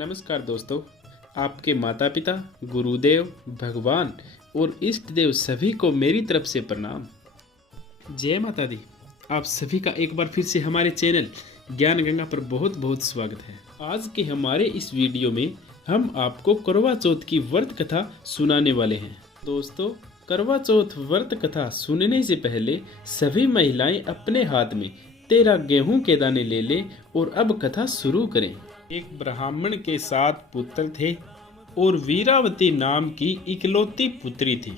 नमस्कार दोस्तों, आपके माता पिता, गुरुदेव, भगवान और इष्ट देव सभी को मेरी तरफ से प्रणाम। जय माता दी। आप सभी का एक बार फिर से हमारे चैनल ज्ञान गंगा पर बहुत बहुत स्वागत है। आज के हमारे इस वीडियो में हम आपको करवा चौथ की व्रत कथा सुनाने वाले हैं। दोस्तों, करवा चौथ व्रत कथा सुनने से पहले सभी महिलाएं अपने हाथ में 13 गेहूं के दाने ले लें और अब कथा शुरू करें। एक ब्राह्मण के 7 पुत्र थे और वीरावती नाम की इकलौती पुत्री थी।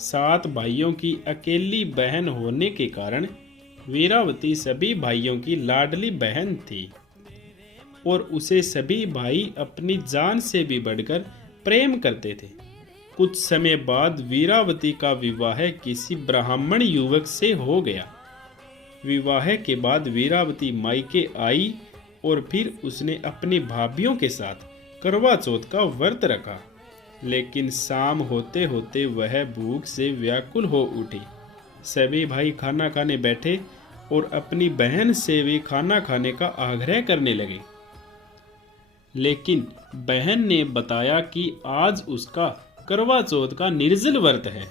7 भाइयों की अकेली बहन होने के कारण वीरावती सभी भाइयों की लाडली बहन थी और उसे सभी भाई अपनी जान से भी बढ़कर प्रेम करते थे। कुछ समय बाद वीरावती का विवाह किसी ब्राह्मण युवक से हो गया। विवाह के बाद वीरावती मायके आई और फिर उसने अपनी भाभियों के साथ करवा चौथ का व्रत रखा, लेकिन शाम होते होते वह भूख से व्याकुल हो उठी। सभी भाई खाना खाने बैठे और अपनी बहन से भी खाना खाने का आग्रह करने लगे, लेकिन बहन ने बताया कि आज उसका करवा चौथ का निर्जल व्रत है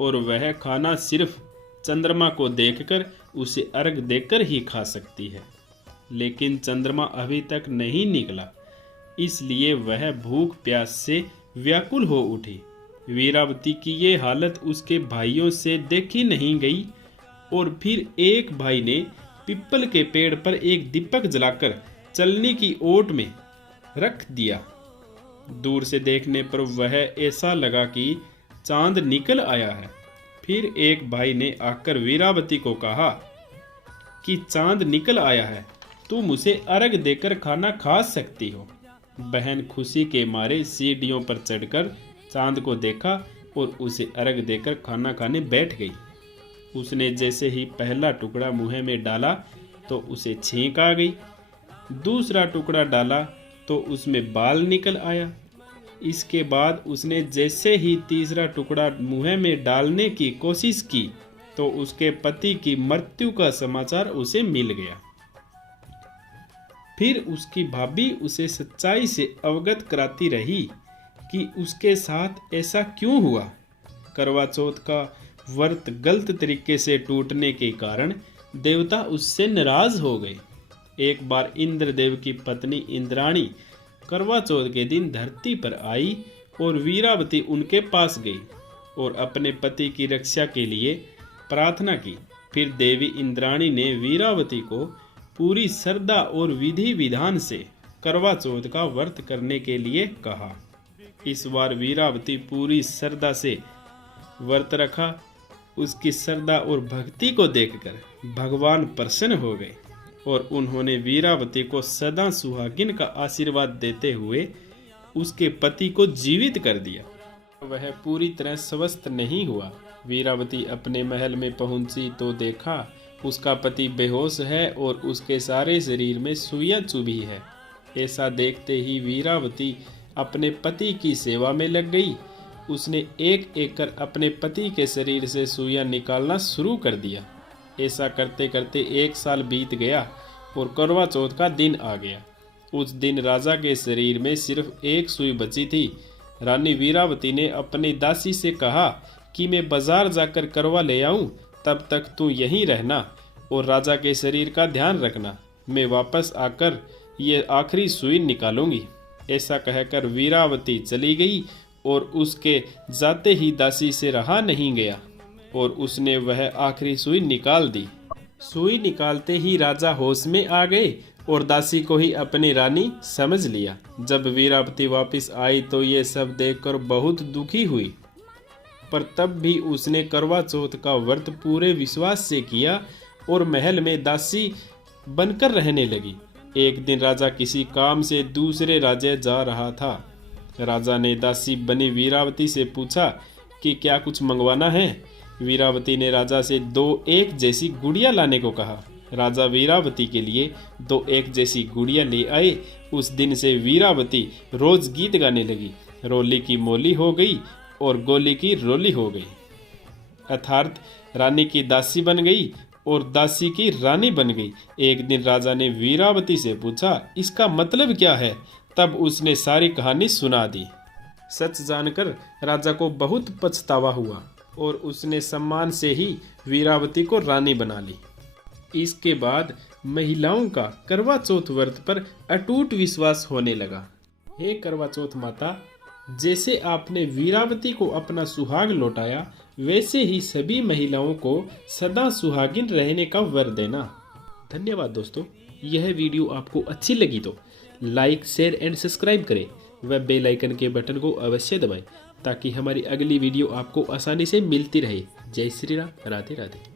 और वह खाना सिर्फ चंद्रमा को देखकर उसे अर्घ देकर ही खा सकती है। लेकिन चंद्रमा अभी तक नहीं निकला, इसलिए वह भूख प्यास से व्याकुल हो उठी। वीरावती की ये हालत उसके भाइयों से देखी नहीं गई और फिर एक भाई ने पीपल के पेड़ पर एक दीपक जलाकर चलने की ओट में रख दिया। दूर से देखने पर वह ऐसा लगा कि चांद निकल आया है। फिर एक भाई ने आकर वीरावती को कहा कि चांद निकल आया है, तुम उसे अर्घ देकर खाना खा सकती हो। बहन खुशी के मारे सीढ़ियों पर चढ़कर चांद को देखा और उसे अर्घ देकर खाना खाने बैठ गई। उसने जैसे ही पहला टुकड़ा मुंह में डाला तो उसे छींक आ गई। दूसरा टुकड़ा डाला तो उसमें बाल निकल आया। इसके बाद उसने जैसे ही तीसरा टुकड़ा मुंह में डालने की कोशिश की तो उसके पति की मृत्यु का समाचार उसे मिल गया। फिर उसकी भाभी उसे सच्चाई से अवगत कराती रही कि उसके साथ ऐसा क्यों हुआ। करवा चौथ का व्रत गलत तरीके से टूटने के कारण देवता उससे नाराज हो गए। एक बार इंद्रदेव की पत्नी इंद्राणी करवा चौथ के दिन धरती पर आई और वीरावती उनके पास गई और अपने पति की रक्षा के लिए प्रार्थना की। फिर देवी इंद्राणी ने वीरावती को पूरी श्रद्धा और विधि विधान से करवा चौथ का व्रत करने के लिए कहा। इस बार वीरावती पूरी श्रद्धा से व्रत रखा। उसकी श्रद्धा और भक्ति को देखकर भगवान प्रसन्न हो गए और उन्होंने वीरावती को सदा सुहागिन का आशीर्वाद देते हुए उसके पति को जीवित कर दिया। वह पूरी तरह स्वस्थ नहीं हुआ। वीरावती अपने महल में पहुंची तो देखा उसका पति बेहोश है और उसके सारे शरीर में सुइयां चुभी है। ऐसा देखते ही वीरावती अपने पति की सेवा में लग गई। उसने एक एक कर अपने पति के शरीर से सुइयां निकालना शुरू कर दिया। ऐसा करते करते 1 साल बीत गया और करवा चौथ का दिन आ गया। उस दिन राजा के शरीर में सिर्फ एक सुई बची थी। रानी वीरावती ने अपनी दासी से कहा कि मैं बाजार जाकर करवा ले आऊं, तब तक तू यहीं रहना और राजा के शरीर का ध्यान रखना। मैं वापस आकर ये आखिरी सुई निकालूंगी। ऐसा कहकर वीरावती चली गई और उसके जाते ही दासी से रहा नहीं गया और उसने वह आखिरी सुई निकाल दी। सुई निकालते ही राजा होश में आ गए और दासी को ही अपनी रानी समझ लिया। जब वीरावती वापस आई तो ये सब देखकर बहुत दुखी हुई, पर तब भी उसने करवा चौथ का व्रत पूरे विश्वास से किया और महल में दासी बनकर रहने लगी। एक दिन राजा किसी काम से दूसरे राज्य जा रहा था। राजा ने दासी बनी वीरावती से पूछा कि क्या कुछ मंगवाना है। वीरावती ने राजा से 2 एक जैसी गुड़िया लाने को कहा। राजा वीरावती के लिए 2 एक जैसी गुड़िया ले आए। उस दिन से वीरावती रोज गीत गाने लगी। रोली की मोली हो गई और गोली की रोली हो गई, अर्थात रानी की दासी बन गई और दासी की रानी बन गई। एक दिन राजा ने वीरावती से पूछा, इसका मतलब क्या है? तब उसने सारी कहानी सुना दी। सच जानकर राजा को बहुत पछतावा हुआ और उसने सम्मान से ही वीरावती को रानी बना ली। इसके बाद महिलाओं का करवा चौथ व्रत पर अटूट विश्वास होने लगा। हे करवा चौथ माता, जैसे आपने वीरावती को अपना सुहाग लौटाया, वैसे ही सभी महिलाओं को सदा सुहागिन रहने का वर देना। धन्यवाद दोस्तों। यह वीडियो आपको अच्छी लगी तो लाइक, शेयर एंड सब्सक्राइब करें व बेल आइकन के बटन को अवश्य दबाएं ताकि हमारी अगली वीडियो आपको आसानी से मिलती रहे। जय श्री राम। राधे राधे।